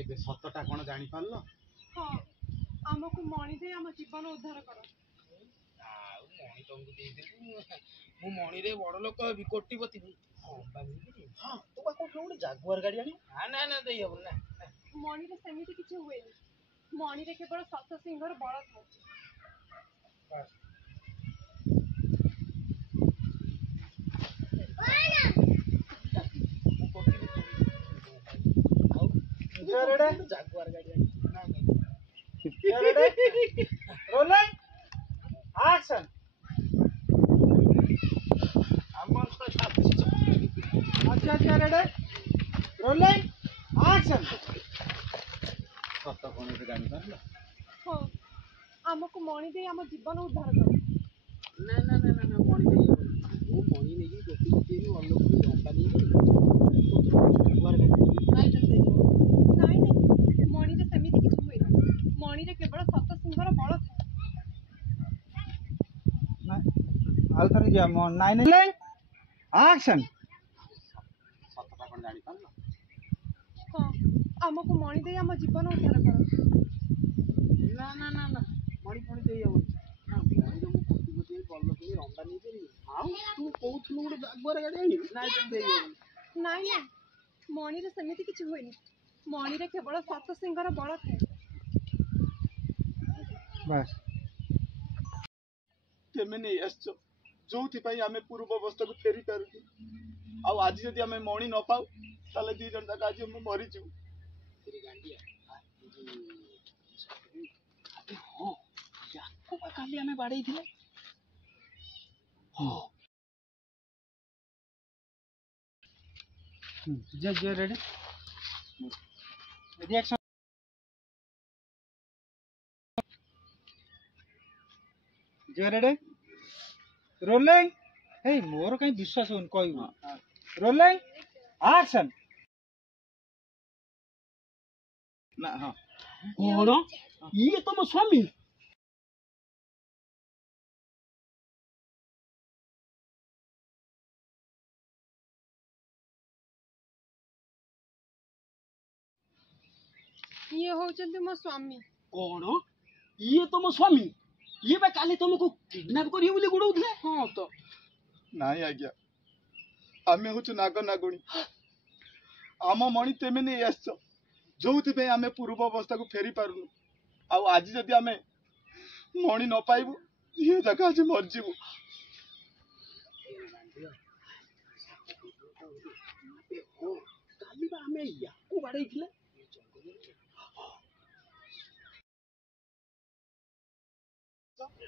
ଏବେ ସତଟା କଣ ଜାଣିପାରିଲ? ହଁ, ଆମକୁ ମଣି ଦେଇ ଆମ ଜୀବନ ଉଦ୍ଧାର କର। ଆଉ ମଣି ତମକୁ ଦେଇଦେଲି, ମୁଁ ମଣିରେ ବଡ ଲୋକ ହେବି, କୋଟିପତି। ହଁ, ତୁ ବା କୋଉଠି ଗୋଟେ ଜାଗୁଆର ଗାଡି ଆଣିବୁ? ନା ଦେଇ ହବନି ନା। ମଣିରେ ସେମିତି କିଛି ହୁଏନି। ମଣିରେ କେବଳ ସତ ସିଂହର ବଳ ଥାଏ। ଜାଗୁଆର ଗାଡି ଆଣିବୁ। Rolling action. अच्छा रेडी रोलिंग एक्शन। ସତ କଣ ଏବେ ଜାଣିପାରିଲ? ହଁ, ଆମକୁ ମଣି ଦେଇ ଆମ ଜୀବନ ଉଦ୍ଧାର କର। ନା ମଣି ଦେଇ ହବନି। ମୁଁ ମଣି ନେଇକି କୋଟିପତି ହେବି, ଅଲୋକକୁ ଲଙ୍କା ନେଇକି ନାଇଁ, ମଣିରେ ସେମିତି କିଛି ହୁଏନି। ମଣିରେ କେବଳ ସତ ସିଂହର ବଳ ଥାଏ। ଆଉ ଥରେ ଯିବା ମୋ ନାଇଁ ରୋଲିଂ ଆକ୍ସନ। ସତଟା କଣ ଜାଣିପାରିଲ? ହଁ, ଆମକୁ ମଣି ଦେଇ ଆମ ଜୀବନ ଉଦ୍ଧାର କର। ନା ମଣି ଫଣି ଦେଇ ହବନି। ମଣିରେ ମୁଁ କୋଟିପତି ହେବି, ଅଲୋକକୁ ଲଙ୍କା ନେଇପାରିବି। ଆଉ ତୁ କହୁଥିଲୁ ଗୋଟେ ଜାଗୁଆର ଗାଡି ଆଣିବି? ନାଇଁ ତମେ ଦେଇ ହବନି। ନାଇଁ, ମଣିରେ ସେମିତି କିଛି ହୁଏନି। ମଣିରେ କେବଳ ସତ ସିଂହର ବଳ ଥାଏ। ବାସ୍ ତେମେ ନେଇ ଆସିଛ, ଯୋଉଥିପାଇଁ ଆମେ ପୂର୍ବ ଅବସ୍ଥାକୁ ଫେରି ପାରୁଛୁ। ଆଉ ଆଜି ଯଦି ଆମେ ମଣି ନ ପାଉ, ତାହେଲେ 2 ଜଣ ଯାକ ଆଜି ଆମେ ମରିଯିବୁ। ହଁ, ୟାକୁ ବା କାଲି ଆମେ ବାଡେଇଥିଲେ। ହଁ, जे रेडी रिएक्शन जे रेडी रोलिंग। हे मोर कहीं विश्वास होन कहू। Rolling action. ନା ହଁ କଣ ଇଏ ତମ ସ୍ୱାମୀ? ଇଏ ହଉଛନ୍ତି ମୋ ସ୍ୱାମୀ। କଣ ଇଏ ତମ ସ୍ୱାମୀ? ଇଏ ବା କାଲି ତମକୁ କିଡନାପ କରିବେ ବୋଲି ଗୋଡଉଥିଲେ। ହଁ ତ। ନାଇଁ ଆଜ୍ଞା, ଆମେ ହଉଛୁ ନାଗ ନାଗୁଣୀ। ଆମ ମଣି ତେମେ ନେଇ ଆସିଛ, ଯୋଉଥିପାଇଁ ଆମେ ପୂର୍ବ ଅବସ୍ଥାକୁ ଫେରି ପାରୁନୁ। ଆଉ ଆଜି ଯଦି ଆମେ ମଣି ନ ପାଇବୁ, 2 ଯାକ ଆଜି ମରିଯିବୁ। କାଲି ବା ଆମେ ୟାକୁ ବାଡେଇଥିଲେ।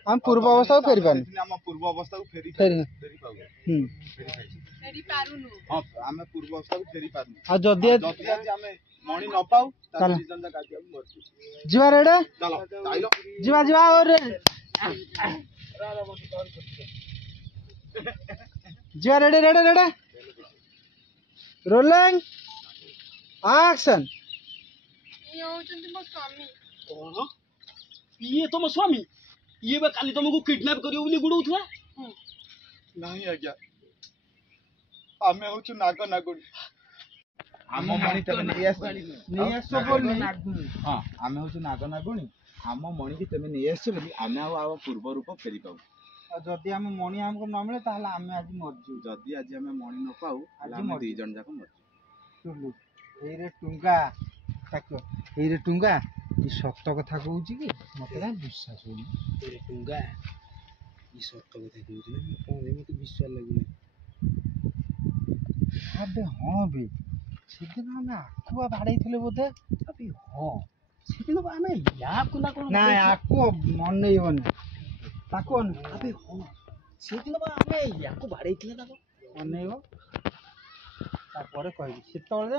हम पूर्व अवस्था को फेरी पानी ଆମ ପୂର୍ବ ଅବସ୍ଥାକୁ ଫେରି फेरी ପାରୁନୁ। ଫେରି ପାରୁନୁ। ହଁ, ଆମେ ପୂର୍ବ ଅବସ୍ଥାକୁ ଫେରି ପାରୁନୁ। आ जदी ଯଦି ଆଜି ଆମେ ମଣି ନ ପାଉ, ତାହେଲେ 2 ଜଣ ଯାକ ଆଜି ଆମେ ମରିଯିବୁ। जीवा रेडी ଚାଲ ଚାଇଲ। जीवा और जीवा ready ready ready rolling action. ଇଏ ହଉଛନ୍ତି ମୋ ସ୍ୱାମୀ। କଣ ଇଏ ତମ ସ୍ୱାମୀ? ଇଏ ବା କାଲି ତମକୁ କିଡନାପ କରିବେ ବୋଲି ଗୋଡଉଥିଲା। ନାହିଁ ଆଜ୍ଞା, ଆମେ ହଉଛୁ ନାଗ ନାଗୁଣୀ। ଆମ ମଣି ତେମେ ନେଇ ଆସିଛ ବୋଲି। ହଁ, ଆମେ ହଉଛୁ ନାଗ ନାଗୁଣୀ। ଆମ ମଣିକି ତେମେ ନେଇ ଆସିଛ ବୋଲି ଆମେ ଆଉ ପୂର୍ବ ରୂପ ଫେରି ପାଉ। जदि आम मणि हमको न मिले ताहले आमे आज मरजू। ଯଦି ଆଜି ଆମେ ମଣି ନ ପାଉ, ତାହେଲେ ଆମେ 2 ଜଣ ଯାକ ମରିଯିବୁ। टुलू एरे टुंगा ताको एरे टुंगा ई सत्य कथा कहूची कि मते का विश्वास होनी। ଏରେ ଟୁଙ୍ଗା ଇ ସତ କଥା କହୁଛି ନା କଣ ଏମିତି ବିଶ୍ୱାସ ଲାଗୁନି। अबे हां बे सेदिन हमें आकुआ बाड़ैथिले बोधे। अबे ହଁ ସେଦିନ ବା ଆମେ ୟାକୁ ନା କଣ ना आकु मन नैबनी ताको अबे ହଁ ସେଦିନ ବା ଆମେ ୟାକୁ ବାଡେଇଥିଲେ ତାକୁ। अनेइबो तापरे कहबी सेतळे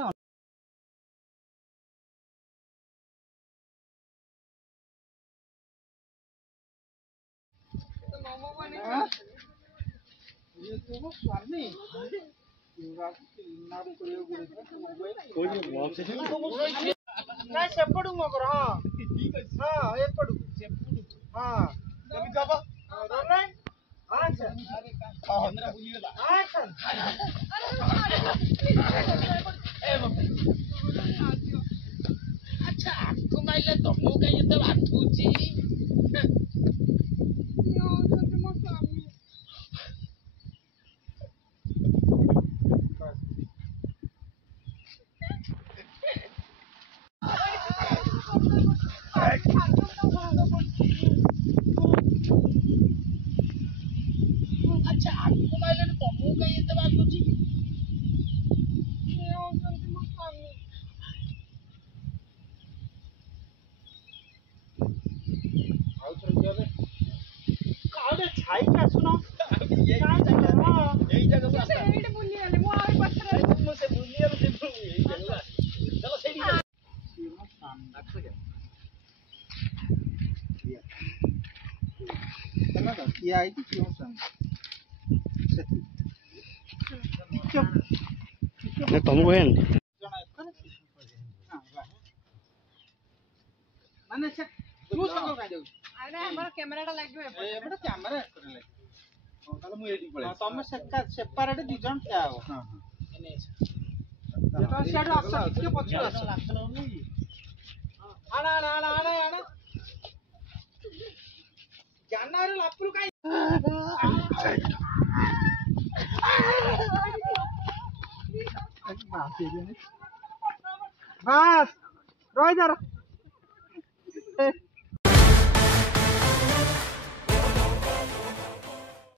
ये तो स्वामी ना सेपड़ू मगर हां ठीक है हां एपड़ू सेपड़ू हां तभी जाबा रोलिंग एक्शन। हां हमरा भूली गेला एक्शन। ଆଚ୍ଛା ଆକୁ ମାଇଲେ ତମକୁ କାଇଁ ଏତେ ବାଧୁଛି? ମୋ ସ୍ୱାମୀ। ଆଚ୍ଛା ଆକୁ ମାଇଲେ ତମକୁ କାଇଁ ଏତେ ବାଧୁଛି? ମୋ ସ୍ୱାମୀ। ଆଉ ଥରେ ଯିବା ବେ। ଆଉ ଟିକେ ଛାଇକି ଆସୁନ। ଏଇ ଜାଗାକୁ ଆସ। ଏଇଠି ବୁଲିଗଲେ ମୁଁ ଆଉ ପଛରେ ମୁଁ ସେ ବୁଲିବାକୁ ଯିବୁ ଏଇ ଜାଗାକୁ ଆସ। ଚାଲ ସେଇଠି ଚାଲ। କିଏ ଆଇଛି କିଏ ମୋ ସ୍ୱାମୀ ତମକୁ ହେନ୍ ମାନେ ସେ ତୁ ସାଙ୍ଗ କାଇଁ ଯାଉଛୁ? ଆରେ ଆମର କ୍ୟାମେରାଟା ଲାଗିବ ଏପଟେ। ଏପଟେ କ୍ୟାମେରା ଏପଟେ ଲାଗିବ। ତାହେଲେ ମୁଁ ଏଇଠିକି ପଳେଇ ତମେ ସେପାରେଟ ଦି ଜଣ ଠିଆ ହବ। ଯେତେବେଳେ ସିଆଡୁ ଆସ ଟିକେ ପଛରୁ ଆସ। ଆଣ ଆଣ ଆଣ ଆଣ ଆଣ। ଜାନାରେ ଲାପୁରୁ କାଇଁ? ବାସ୍ ରହିଯାର।